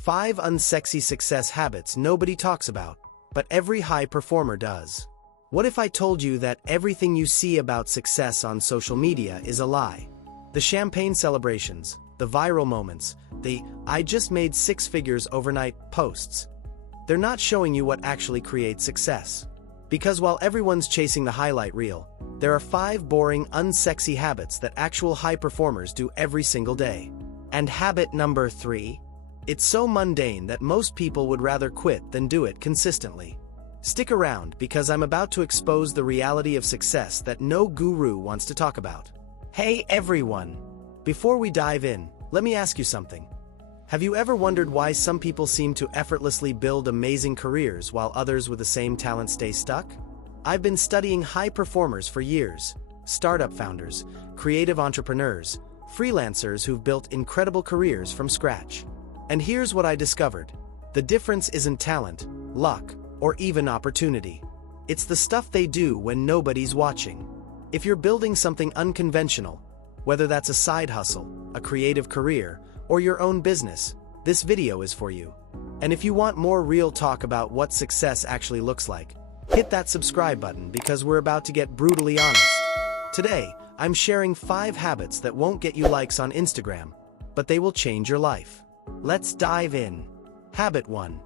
5 unsexy success habits nobody talks about, but every high performer does. What if I told you that everything you see about success on social media is a lie? The champagne celebrations, the viral moments, the "I just made 6 figures overnight" posts. They're not showing you what actually creates success. Because while everyone's chasing the highlight reel, there are 5 boring, unsexy habits that actual high performers do every single day. And habit number 3? It's so mundane that most people would rather quit than do it consistently. Stick around because I'm about to expose the reality of success that no guru wants to talk about. Hey everyone! Before we dive in, let me ask you something. Have you ever wondered why some people seem to effortlessly build amazing careers while others with the same talent stay stuck? I've been studying high performers for years, startup founders, creative entrepreneurs, freelancers who've built incredible careers from scratch. And here's what I discovered. The difference isn't talent, luck, or even opportunity. It's the stuff they do when nobody's watching. If you're building something unconventional, whether that's a side hustle, a creative career, or your own business, this video is for you. And if you want more real talk about what success actually looks like, hit that subscribe button because we're about to get brutally honest. Today, I'm sharing 5 habits that won't get you likes on Instagram, but they will change your life. Let's dive in. Habit 1.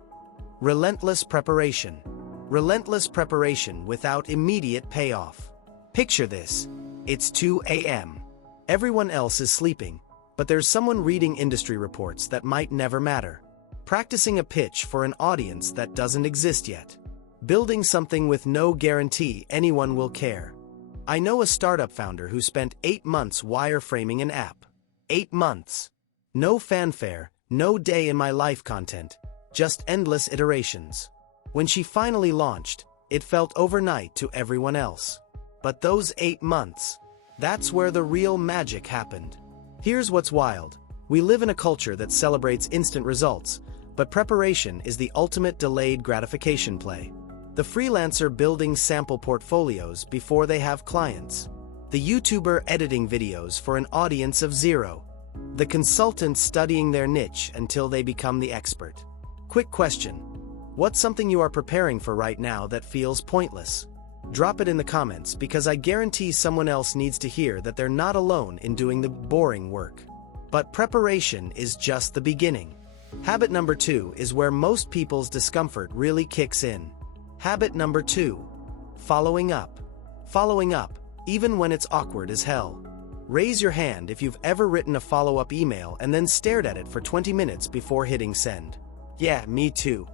Relentless preparation. Relentless preparation without immediate payoff. Picture this. It's 2 a.m. Everyone else is sleeping, but there's someone reading industry reports that might never matter. Practicing a pitch for an audience that doesn't exist yet. Building something with no guarantee anyone will care. I know a startup founder who spent 8 months wireframing an app. 8 months. No fanfare, no day in my life content. Just endless iterations. When she finally launched, it felt overnight to everyone else. But those 8 months, that's where the real magic happened. Here's what's wild. We live in a culture that celebrates instant results, but preparation is the ultimate delayed gratification play. The freelancer building sample portfolios before they have clients. The YouTuber editing videos for an audience of 0. The consultant studying their niche until they become the expert. Quick question. What's something you are preparing for right now that feels pointless? Drop it in the comments because I guarantee someone else needs to hear that they're not alone in doing the boring work. But preparation is just the beginning. Habit number 2 is where most people's discomfort really kicks in. Habit number 2. Following up. Following up, even when it's awkward as hell. Raise your hand if you've ever written a follow-up email and then stared at it for 20 minutes before hitting send. Yeah, me too.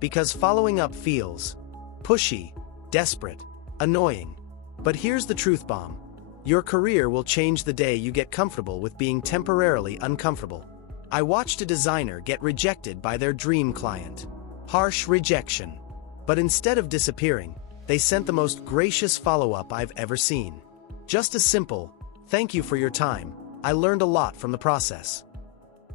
Because following up feels pushy, desperate, annoying. But here's the truth bomb. Your career will change the day you get comfortable with being temporarily uncomfortable. I watched a designer get rejected by their dream client. Harsh rejection. But instead of disappearing, they sent the most gracious follow-up I've ever seen. Just a simple, "Thank you for your time. I learned a lot from the process."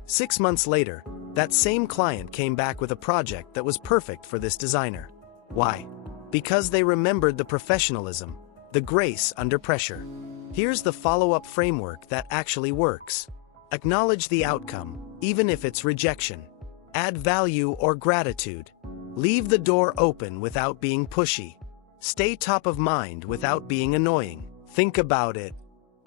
6 months later, that same client came back with a project that was perfect for this designer. Why? Because they remembered the professionalism, the grace under pressure. Here's the follow-up framework that actually works. Acknowledge the outcome, even if it's rejection. Add value or gratitude. Leave the door open without being pushy. Stay top of mind without being annoying. Think about it.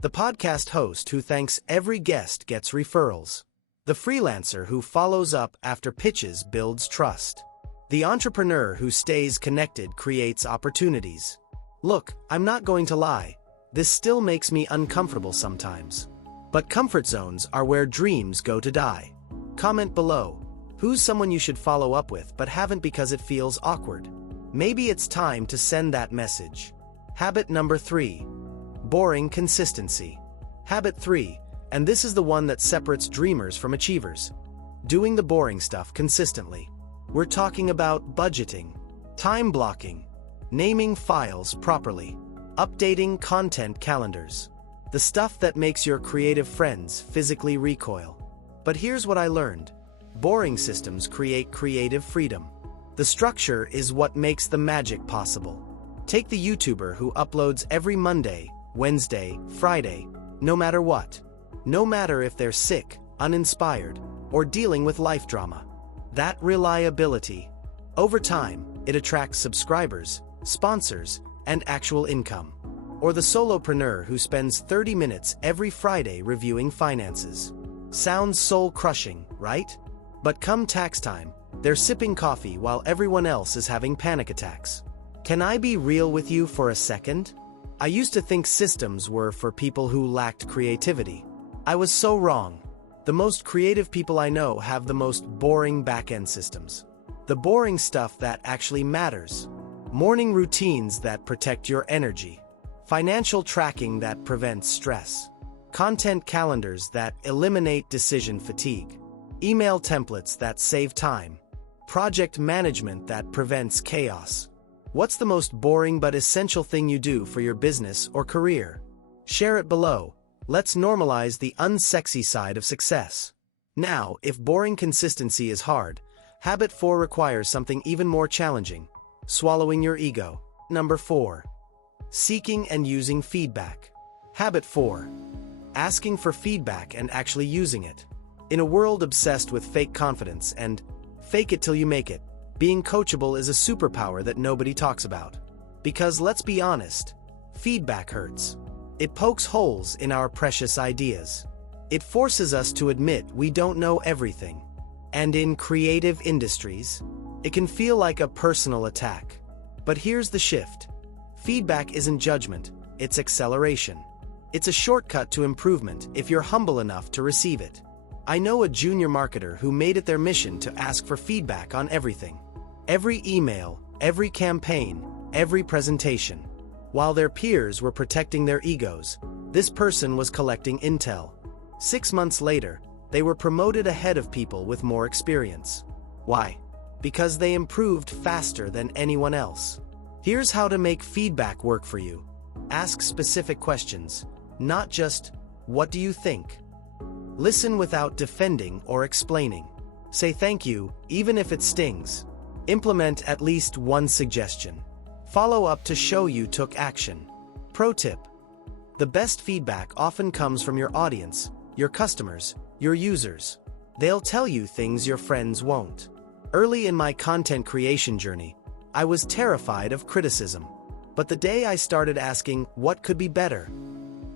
The podcast host who thanks every guest gets referrals. The freelancer who follows up after pitches builds trust. The entrepreneur who stays connected creates opportunities. Look, I'm not going to lie. This still makes me uncomfortable sometimes. But comfort zones are where dreams go to die. Comment below. Who's someone you should follow up with but haven't because it feels awkward? Maybe it's time to send that message. Habit number 3. Boring consistency. Habit 3, and this is the one that separates dreamers from achievers. Doing the boring stuff consistently. We're talking about budgeting, time blocking, naming files properly, updating content calendars. The stuff that makes your creative friends physically recoil. But here's what I learned. Boring systems create creative freedom. The structure is what makes the magic possible. Take the YouTuber who uploads every Monday, Wednesday, Friday, no matter what. No matter if they're sick, uninspired, or dealing with life drama. That reliability. Over time, it attracts subscribers, sponsors, and actual income. Or the solopreneur who spends 30 minutes every Friday reviewing finances. Sounds soul-crushing, right? But come tax time, they're sipping coffee while everyone else is having panic attacks. Can I be real with you for a second? I used to think systems were for people who lacked creativity. I was so wrong. The most creative people I know have the most boring back-end systems. The boring stuff that actually matters. Morning routines that protect your energy. Financial tracking that prevents stress. Content calendars that eliminate decision fatigue. Email templates that save time. Project management that prevents chaos. What's the most boring but essential thing you do for your business or career? Share it below. Let's normalize the unsexy side of success. Now, if boring consistency is hard, habit 4 requires something even more challenging. Swallowing your ego. Number 4. Seeking and using feedback. Habit 4. Asking for feedback and actually using it. In a world obsessed with fake confidence and fake it till you make it, being coachable is a superpower that nobody talks about. Because let's be honest, feedback hurts. It pokes holes in our precious ideas. It forces us to admit we don't know everything. And in creative industries, it can feel like a personal attack. But here's the shift. Feedback isn't judgment, it's acceleration. It's a shortcut to improvement if you're humble enough to receive it. I know a junior marketer who made it their mission to ask for feedback on everything. Every email, every campaign, every presentation. While their peers were protecting their egos, this person was collecting intel. 6 months later, they were promoted ahead of people with more experience. Why? Because they improved faster than anyone else. Here's how to make feedback work for you. Ask specific questions, not just, "What do you think?" Listen without defending or explaining. Say thank you, even if it stings. Implement at least one suggestion. Follow up to show you took action. Pro tip. The best feedback often comes from your audience, your customers, your users. They'll tell you things your friends won't. Early in my content creation journey, I was terrified of criticism. But the day I started asking what could be better,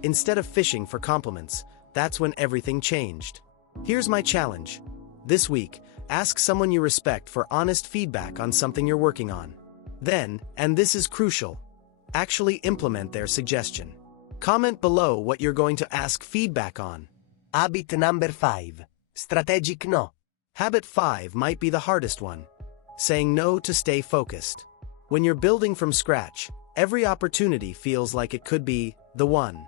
instead of fishing for compliments, that's when everything changed. Here's my challenge. This week, ask someone you respect for honest feedback on something you're working on. Then, and this is crucial, actually implement their suggestion. Comment below what you're going to ask feedback on. Habit number 5. Strategic no. Habit 5 might be the hardest one. Saying no to stay focused. When you're building from scratch, every opportunity feels like it could be the one.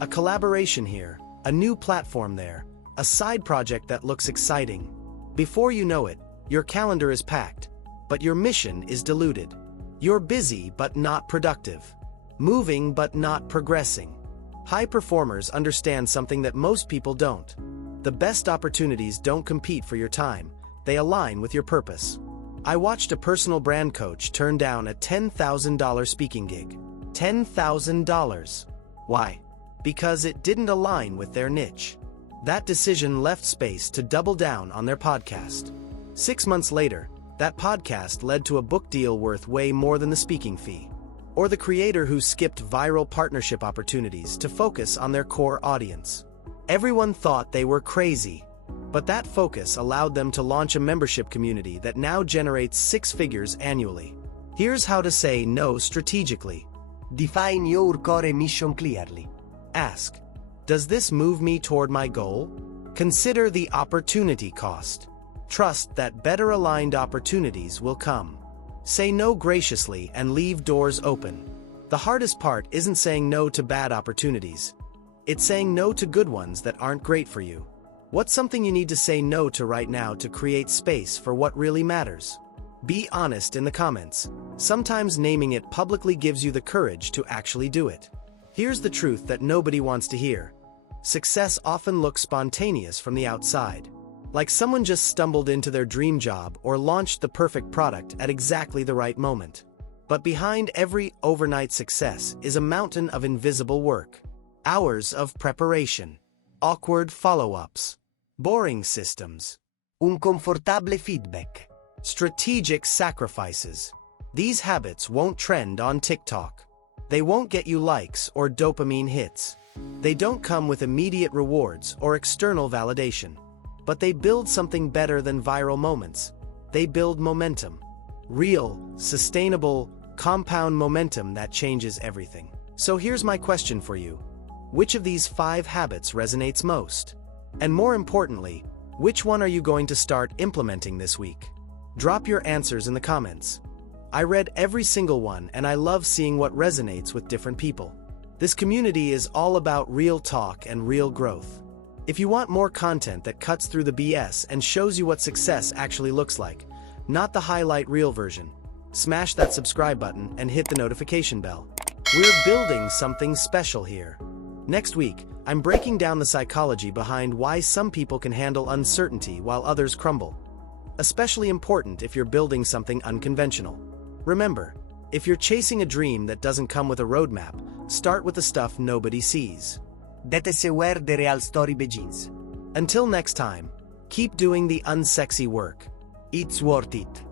A collaboration here, a new platform there, a side project that looks exciting. Before you know it, your calendar is packed, but your mission is diluted. You're busy but not productive. Moving but not progressing. High performers understand something that most people don't. The best opportunities don't compete for your time, they align with your purpose. I watched a personal brand coach turn down a $10,000 speaking gig. $10,000. Why? Because it didn't align with their niche. That decision left space to double down on their podcast. 6 months later, that podcast led to a book deal worth way more than the speaking fee. Or the creator who skipped viral partnership opportunities to focus on their core audience. Everyone thought they were crazy, but that focus allowed them to launch a membership community that now generates 6 figures annually. Here's how to say no strategically. Define your core mission clearly. Ask, does this move me toward my goal? Consider the opportunity cost. Trust that better aligned opportunities will come. Say no graciously and leave doors open. The hardest part isn't saying no to bad opportunities. It's saying no to good ones that aren't great for you. What's something you need to say no to right now to create space for what really matters? Be honest in the comments. Sometimes naming it publicly gives you the courage to actually do it. Here's the truth that nobody wants to hear. Success often looks spontaneous from the outside. Like someone just stumbled into their dream job or launched the perfect product at exactly the right moment. But behind every overnight success is a mountain of invisible work. Hours of preparation. Awkward follow-ups. Boring systems. Un confortable feedback. Strategic sacrifices. These habits won't trend on TikTok. They won't get you likes or dopamine hits. They don't come with immediate rewards or external validation. But they build something better than viral moments. They build momentum. Real, sustainable, compound momentum that changes everything. So here's my question for you. Which of these 5 habits resonates most? And more importantly, which one are you going to start implementing this week? Drop your answers in the comments. I read every single one and I love seeing what resonates with different people. This community is all about real talk and real growth. If you want more content that cuts through the BS and shows you what success actually looks like, not the highlight reel version, smash that subscribe button and hit the notification bell. We're building something special here. Next week, I'm breaking down the psychology behind why some people can handle uncertainty while others crumble. Especially important if you're building something unconventional. Remember, if you're chasing a dream that doesn't come with a roadmap, start with the stuff nobody sees. That is where the real story begins. Until next time, keep doing the unsexy work. It's worth it.